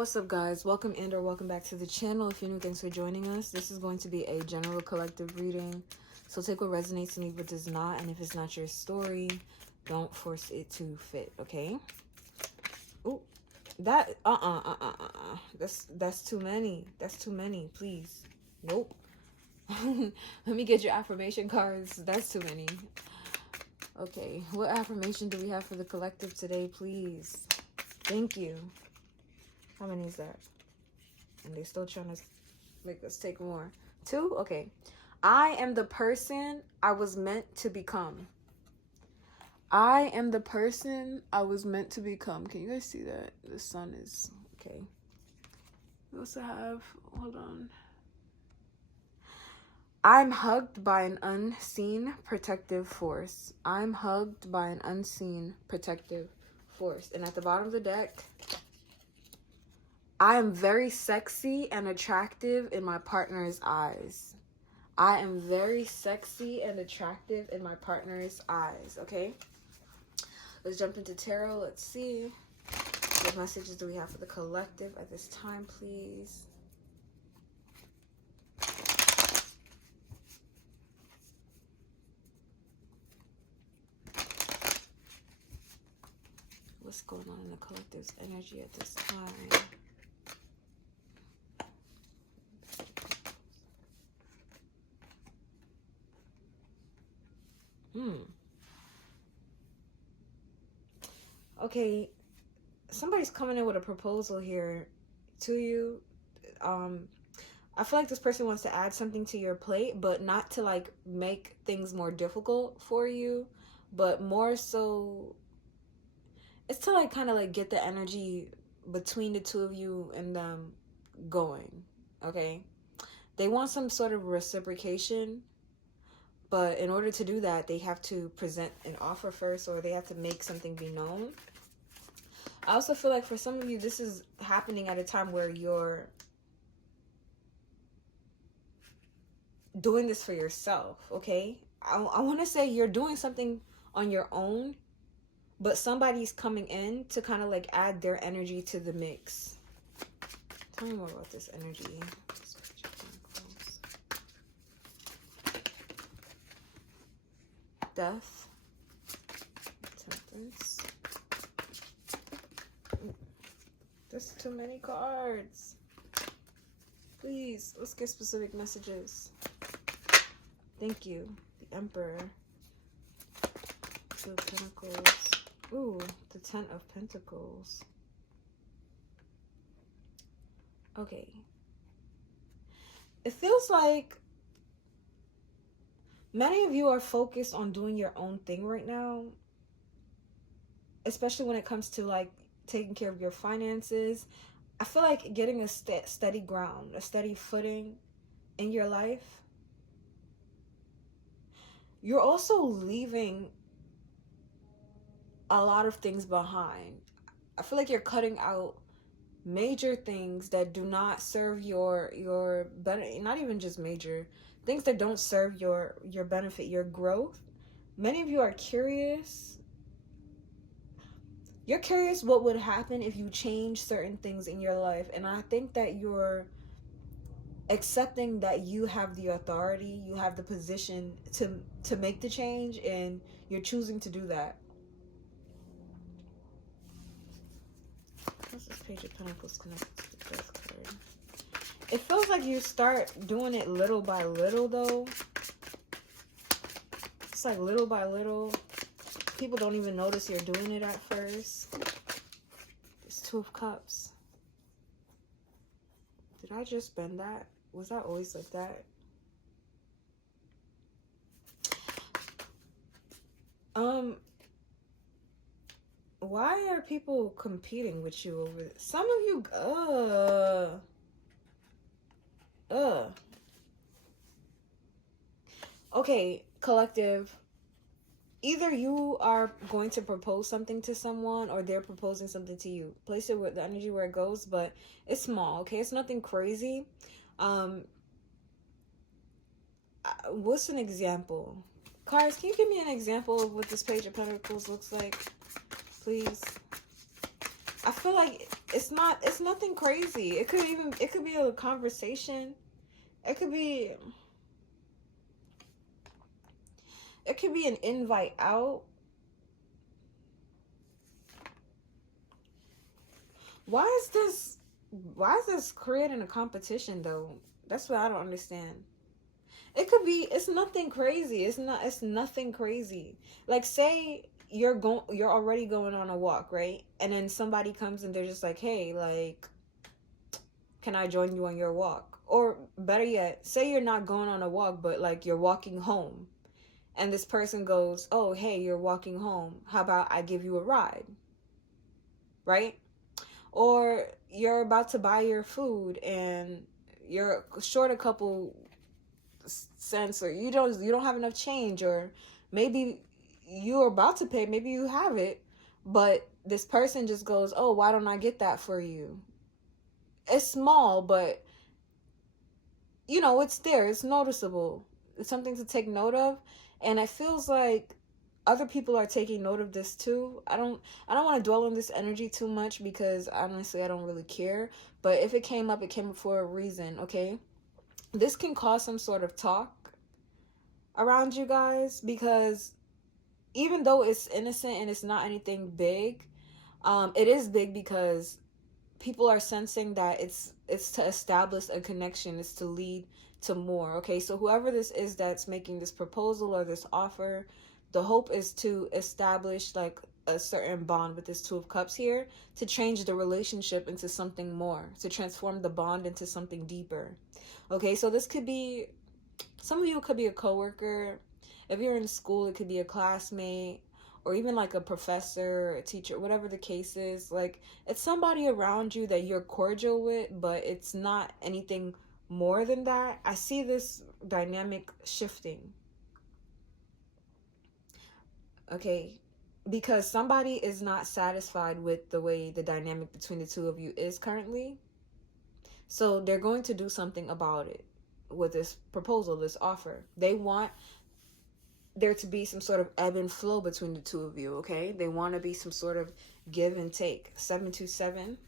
What's up, guys? Welcome and or welcome back to the channel. If you're new, thanks for joining us. This is going to be a general collective reading, so take what resonates and leave what does not. And if it's not your story, don't force it to fit, okay? Oh, that that's too many. That's too many. Please, nope. Let me get your affirmation cards. That's too many. Okay, what affirmation do we have for the collective today, please? Thank you. How many is that? And they still trying to make us take more. 2? Okay. I am the person I was meant to become. I am the person I was meant to become. Can you guys see that? The sun is... Okay. We also have... Hold on. I'm hugged by an unseen protective force. I'm hugged by an unseen protective force. And at the bottom of the deck... I am very sexy and attractive in my partner's eyes. I am very sexy and attractive in my partner's eyes, okay? Let's jump into tarot. Let's see. What messages do we have for the collective at this time, please? What's going on in the collective's energy at this time? Okay, somebody's coming in with a proposal here to you. I feel like this person wants to add something to your plate, but not to like make things more difficult for you, but more so it's to like kind of like get the energy between the two of you and them going, okay? They want some sort of reciprocation, but in order to do that, they have to present an offer first, or they have to make something be known. I also feel like for some of you, this is happening at a time where you're doing this for yourself, okay? I want to say you're doing something on your own, but somebody's coming in to kind of like add their energy to the mix. Tell me more about this energy. Death. Temperance. There's too many cards. Please, let's get specific messages. Thank you. The Emperor. Two of Pentacles. Ooh, the Ten of Pentacles. Okay. It feels like many of you are focused on doing your own thing right now. Especially when it comes to like taking care of your finances. I feel like getting a steady ground, a steady footing in your life. You're also leaving a lot of things behind. I feel like you're cutting out major things that do not serve your benefit. Not even just major things that don't serve your benefit, your growth. Many of you are curious. You're curious what would happen if you change certain things in your life, and I think that you're accepting that you have the authority, you have the position to make the change, and you're choosing to do that. What's this Page of Pentacles connected to the Death card? It feels like you start doing it little by little, though. It's like little by little. People don't even notice you're doing it at first. This Two of Cups. Did I just bend that? Was that always like that? Why are people competing with you over this? Some of you, Okay, collective. Either you are going to propose something to someone or they're proposing something to you. Place it with the energy where it goes, but it's small, okay? It's nothing crazy. What's an example? Cards, can you give me an example of what this Page of Pentacles looks like, please? I feel like it's nothing crazy. It could be a conversation. It could be it could be an invite out. Why is this creating a competition though? That's what I don't understand. It could be it's nothing crazy. It's nothing crazy. Like say you're already going on a walk, right? And then somebody comes and they're just like, "Hey, like can I join you on your walk?" Or better yet, say you're not going on a walk, but like you're walking home. And this person goes, "Oh, hey, you're walking home. How about I give you a ride?" Right? Or you're about to buy your food and you're short a couple cents, or you don't have enough change, or maybe you're about to pay, maybe you have it, but this person just goes, "Oh, why don't I get that for you?" It's small, but it's there, it's noticeable, it's something to take note of. And it feels like other people are taking note of this too. I don't want to dwell on this energy too much because honestly I don't really care. But if it came up for a reason, okay? This can cause some sort of talk around you guys, because even though it's innocent and it's not anything big, it is big because people are sensing that it's to establish a connection, it's to lead to more. Okay, so whoever this is that's making this proposal or this offer, the hope is to establish like a certain bond with this Two of Cups here, to change the relationship into something more, to transform the bond into something deeper. Okay, so this could be, some of you could be a coworker. If you're in school, it could be a classmate, or even like a professor, a teacher, whatever the case is. Like it's somebody around you that you're cordial with, but it's not anything more than that. I see this dynamic shifting. Okay, because somebody is not satisfied with the way the dynamic between the two of you is currently. So they're going to do something about it with this proposal, this offer. They want there to be some sort of ebb and flow between the two of you, okay? They want to be some sort of give and take. 727.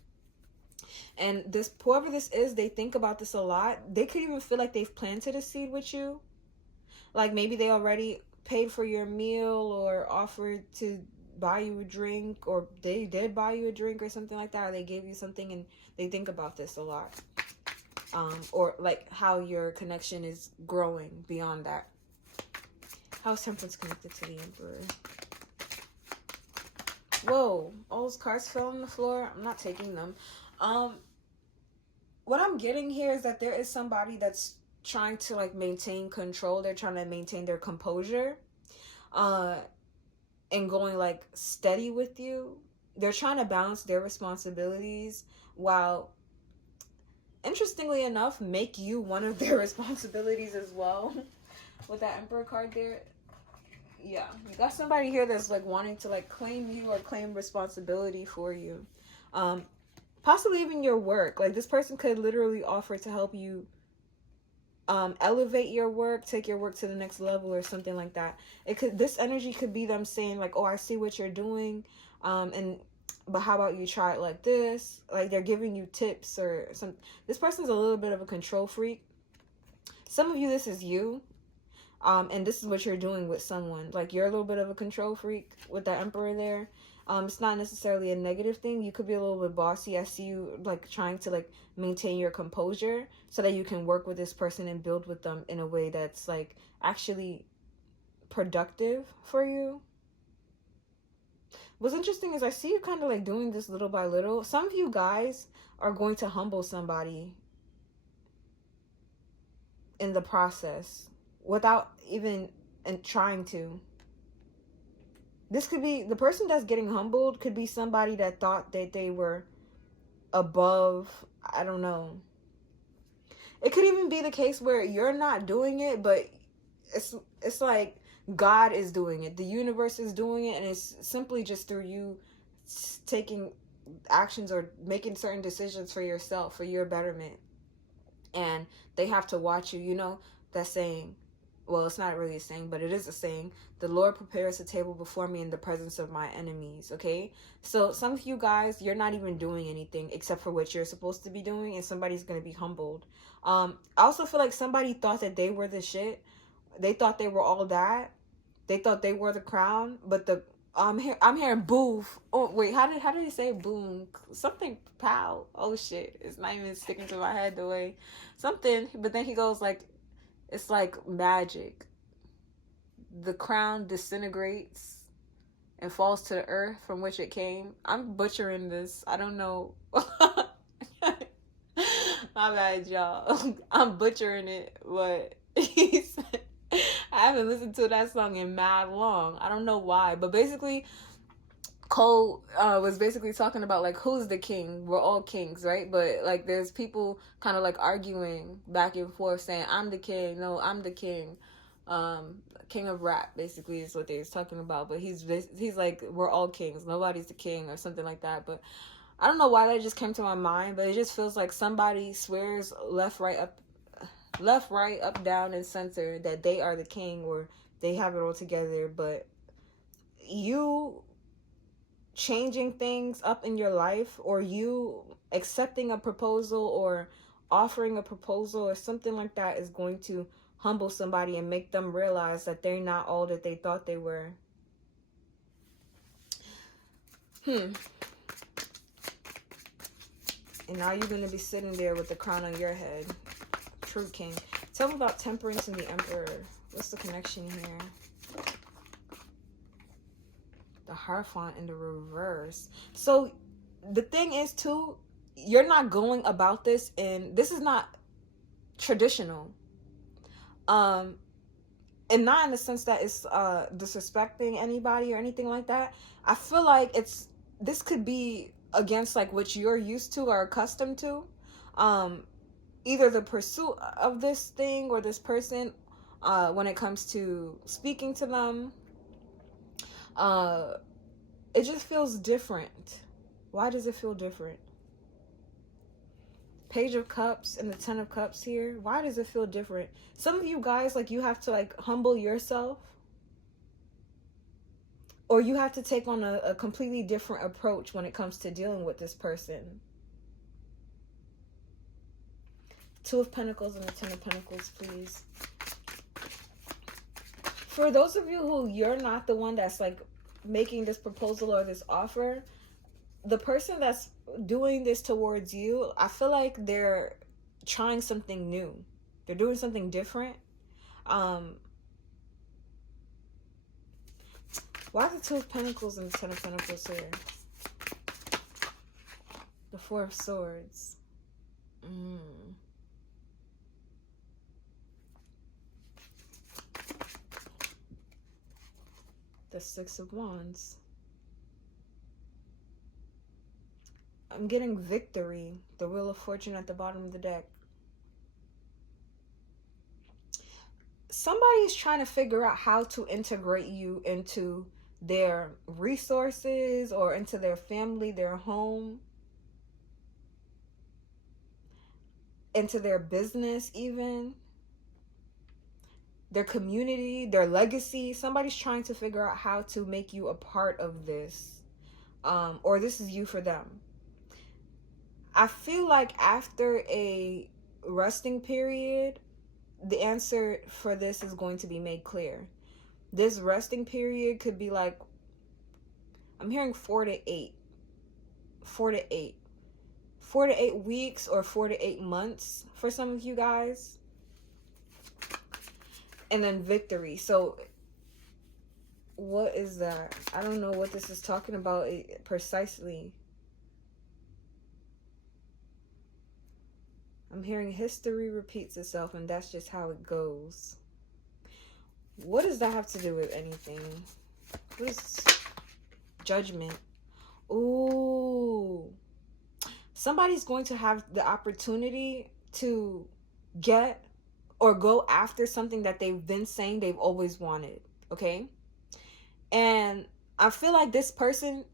And this, whoever this is, they think about this a lot. They could even feel like they've planted a seed with you. Like maybe they already paid for your meal or offered to buy you a drink, or they did buy you a drink or something like that, or they gave you something, and they think about this a lot. Or like how your connection is growing beyond that. How is Temperance connected to the Emperor? Whoa, all those cards fell on the floor. I'm not taking them. What I'm getting here is that there is somebody that's trying to like maintain control. They're trying to maintain their composure. And going like steady with you. They're trying to balance their responsibilities while, interestingly enough, make you one of their responsibilities as well. With that Emperor card there, yeah, you got somebody here that's like wanting to like claim you or claim responsibility for you. Possibly even your work. Like this person could literally offer to help you elevate your work, take your work to the next level or something like that. This energy could be them saying like, "Oh, I see what you're doing, and but how about you try it like this?" Like they're giving you tips or some. This person's a little bit of a control freak. Some of you, this is you. And this is what you're doing with someone. Like you're a little bit of a control freak with that Emperor there. It's not necessarily a negative thing. You could be a little bit bossy. I see you like trying to like maintain your composure so that you can work with this person and build with them in a way that's like actually productive for you. What's interesting is I see you kind of like doing this little by little. Some of you guys are going to humble somebody in the process without even trying to. This could be, the person that's getting humbled could be somebody that thought that they were above, I don't know. It could even be the case where you're not doing it, but it's like God is doing it. The universe is doing it, and it's simply just through you taking actions or making certain decisions for yourself, for your betterment. And they have to watch you, that saying, well, it's not really a saying, but it is a saying. The Lord prepares a table before me in the presence of my enemies. Okay, so some of you guys, you're not even doing anything except for what you're supposed to be doing, and somebody's gonna be humbled. I also feel like somebody thought that they were the shit. They thought they were all that. They thought they were the crown, but I'm hearing boof. Oh wait, how did he say boom? Something pow. Oh shit, it's not even sticking to my head the way something. But then he goes like, it's like magic. The crown disintegrates and falls to the earth from which it came. I'm butchering this. I don't know. My bad, y'all. I'm butchering it, but I haven't listened to that song in mad long. I don't know why, but basically, Cole was basically talking about like who's the king. We're all kings, right? But like there's people kind of like arguing back and forth, saying I'm the king. No, I'm the king. King of rap basically is what they was talking about. But he's like we're all kings. Nobody's the king or something like that. But I don't know why that just came to my mind. But it just feels like somebody swears left, right, up, down, and center that they are the king or they have it all together. But you changing things up in your life, or you accepting a proposal or offering a proposal or something like that, is going to humble somebody and make them realize that they're not all that they thought they were. And now you're going to be sitting there with the crown on your head. True king. Tell me about Temperance and the Emperor. What's the connection here? The Hierophant in the reverse. So the thing is too, you're not going about this, and this is not traditional. And not in the sense that it's disrespecting anybody or anything like that. I feel like this could be against like what you're used to or accustomed to. Either the pursuit of this thing or this person, when it comes to speaking to them, it just feels different. Why does it feel different? Page of Cups and the Ten of Cups here. Why does it feel different? Some of you guys, like, you have to like humble yourself, or you have to take on a completely different approach when it comes to dealing with this person. Two of Pentacles and the Ten of Pentacles, please. For those of you who you're not the one that's like making this proposal or this offer, the person that's doing this towards you, I feel like they're trying something new. They're doing something different. Why the Two of Pentacles and the Ten of Pentacles here? The Four of Swords. The Six of Wands. I'm getting victory. The Wheel of Fortune at the bottom of the deck. Somebody's trying to figure out how to integrate you into their resources or into their family, their home, into their business even, their community, their legacy. Somebody's trying to figure out how to make you a part of this, or this is you for them. I feel like after a resting period, the answer for this is going to be made clear. This resting period could be like, I'm hearing 4 to 8. 4 to 8. 4 to 8 weeks or 4 to 8 months for some of you guys. And then victory. So what is that? I don't know what this is talking about precisely. I'm hearing history repeats itself, and that's just how it goes. What does that have to do with anything? What is Judgment? Ooh. Somebody's going to have the opportunity to get or go after something that they've been saying they've always wanted, okay? And I feel like this person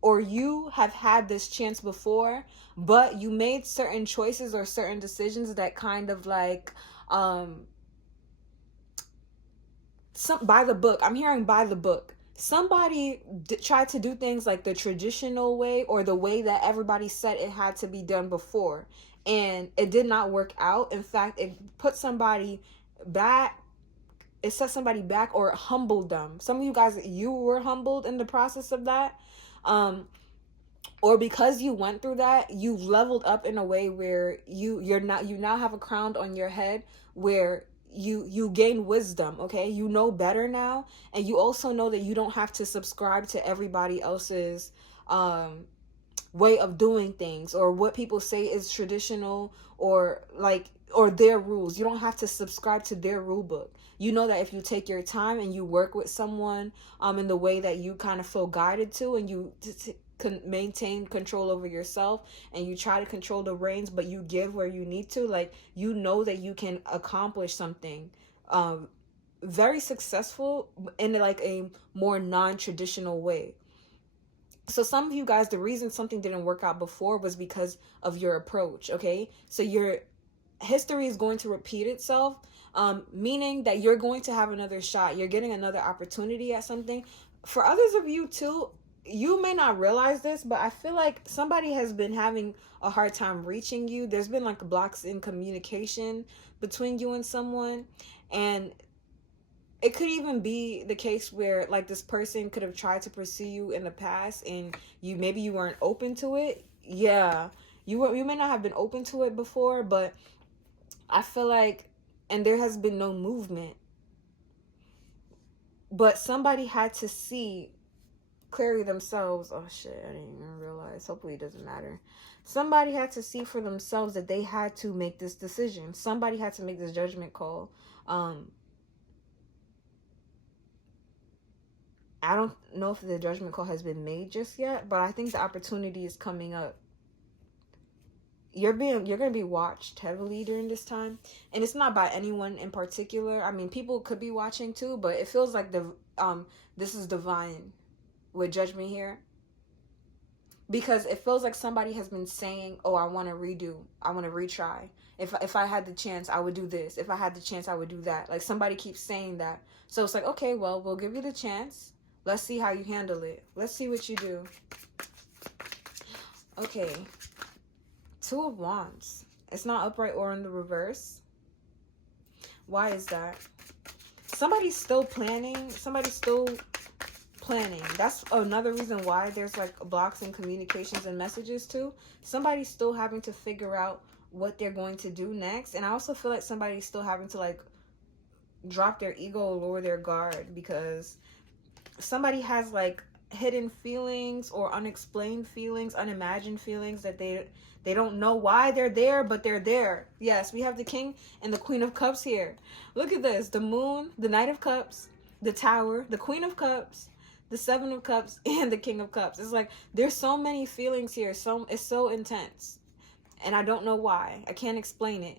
or you have had this chance before, but you made certain choices or certain decisions that kind of like by the book. I'm hearing by the book. Somebody tried to do things like the traditional way, or the way that everybody said it had to be done before, and it did not work out. In fact, it put somebody back. It set somebody back, or it humbled them. Some of you guys, you were humbled in the process of that. Or because you went through that, you leveled up in a way where you now have a crown on your head, where you gain wisdom. Okay, you know better now, and you also know that you don't have to subscribe to everybody else's way of doing things, or what people say is traditional, or like, or their rules. You don't have to subscribe to their rule book. You know that if you take your time and you work with someone in the way that you kind of feel guided to, and you maintain control over yourself, and you try to control the reins, but you give where you need to, like, you know that you can accomplish something very successful in like a more non-traditional way. So some of you guys, the reason something didn't work out before was because of your approach. Okay, so your history is going to repeat itself, meaning that you're going to have another shot. You're getting another opportunity at something. For others of you too, you may not realize this, but I feel like somebody has been having a hard time reaching you. There's been like blocks in communication between you and someone, and it could even be the case where like this person could have tried to pursue you in the past, and you weren't open to it. Yeah, you may not have been open to it before, but I feel like, and there has been no movement, but somebody had to see clearly themselves. Oh shit, I didn't even realize. Hopefully it doesn't matter. Somebody had to see for themselves that they had to make this decision. Somebody had to make this judgment call. I don't know if the judgment call has been made just yet, but I think the opportunity is coming up. You're going to be watched heavily during this time, and it's not by anyone in particular. I mean, people could be watching too, but it feels like this is divine with judgment here, because it feels like somebody has been saying, "Oh, I want to redo. I want to retry. If I had the chance, I would do this. If I had the chance, I would do that." Like, somebody keeps saying that. So it's like, okay, well, we'll give you the chance. Let's see how you handle it. Let's see what you do. Okay. Two of Wands. It's not upright or in the reverse. Why is that? Somebody's still planning. Somebody's still planning. That's another reason why there's like blocks in communications and messages too. Somebody's still having to figure out what they're going to do next. And I also feel like somebody's still having to like drop their ego, lower their guard, because somebody has like hidden feelings or unexplained feelings, unimagined feelings that they don't know why they're there, but they're there. Yes, we have the King and the Queen of Cups here. Look at this. The Moon, the Knight of Cups, the Tower, the Queen of Cups, the Seven of Cups, and the King of Cups. It's like there's so many feelings here. It's so intense. And I don't know why. I can't explain it.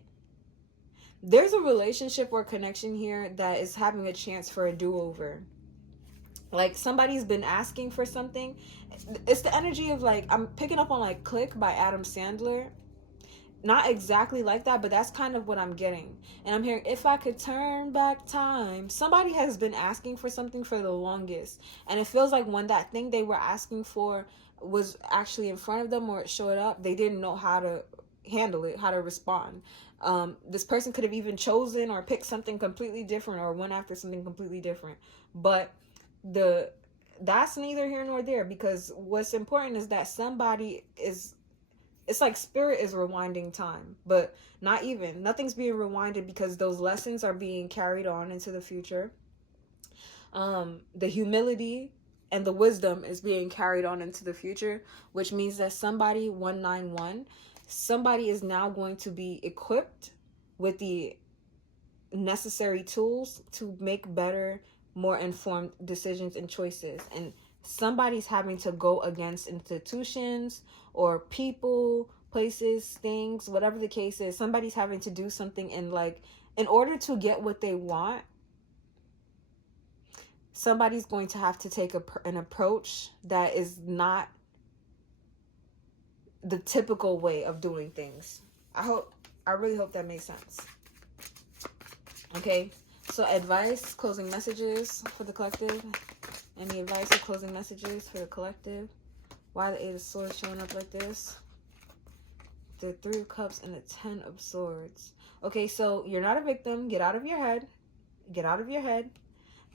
There's a relationship or connection here that is having a chance for a do-over. Like, somebody's been asking for something. It's the energy of like, I'm picking up on like Click by Adam Sandler. Not exactly like that, but that's kind of what I'm getting. And I'm hearing, if I could turn back time. Somebody has been asking for something for the longest, and it feels like when that thing they were asking for was actually in front of them, or it showed up, they didn't know how to handle it, how to respond. This person could have even chosen or picked something completely different, or went after something completely different. But that's neither here nor there, because what's important is that somebody is, it's like spirit is rewinding time, but nothing's being rewinded, because those lessons are being carried on into the future. The humility and the wisdom is being carried on into the future, which means that somebody 191, somebody is now going to be equipped with the necessary tools to make better, more informed decisions and choices. And somebody's having to go against institutions or people, places, things, whatever the case is. Somebody's having to do something in order to get what they want. Somebody's going to have to take an approach that is not the typical way of doing things. I really hope that makes sense. Okay, So advice, closing messages for the collective. Any advice or closing messages for the collective? Why the Eight of Swords showing up like this? The Three of Cups and the Ten of Swords. Okay, so you're not a victim. Get out of your head. Get out of your head.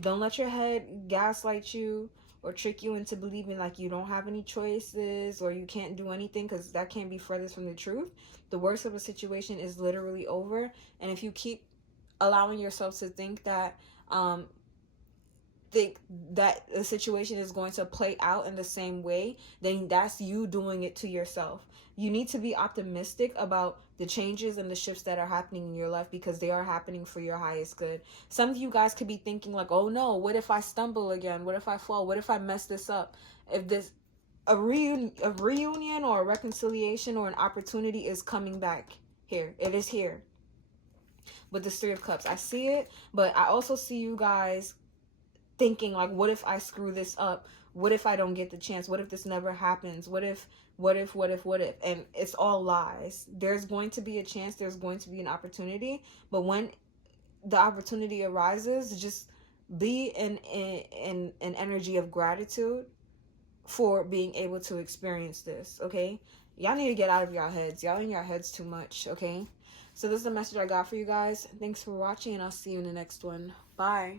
Don't let your head gaslight you or trick you into believing like you don't have any choices or you can't do anything, because that can't be furthest from the truth. The worst of a situation is literally over. And if you keep allowing yourself to think that the situation is going to play out in the same way, then that's you doing it to yourself. You need to be optimistic about the changes and the shifts that are happening in your life, because they are happening for your highest good. Some of you guys could be thinking like, oh no, what if I stumble again? What if I fall? What if I mess this up? If this a reunion or a reconciliation or an opportunity is coming back here, it is here. With this Three of Cups, I see it, but I also see you guys thinking like, what if I screw this up? What if I don't get the chance? What if this never happens? What if? And it's all lies. There's going to be a chance, there's going to be an opportunity, but when the opportunity arises, just be in an energy of gratitude for being able to experience this, okay? Y'all need to get out of y'all heads. Y'all in your heads too much, okay? So this is the message I got for you guys. Thanks for watching, and I'll see you in the next one. Bye.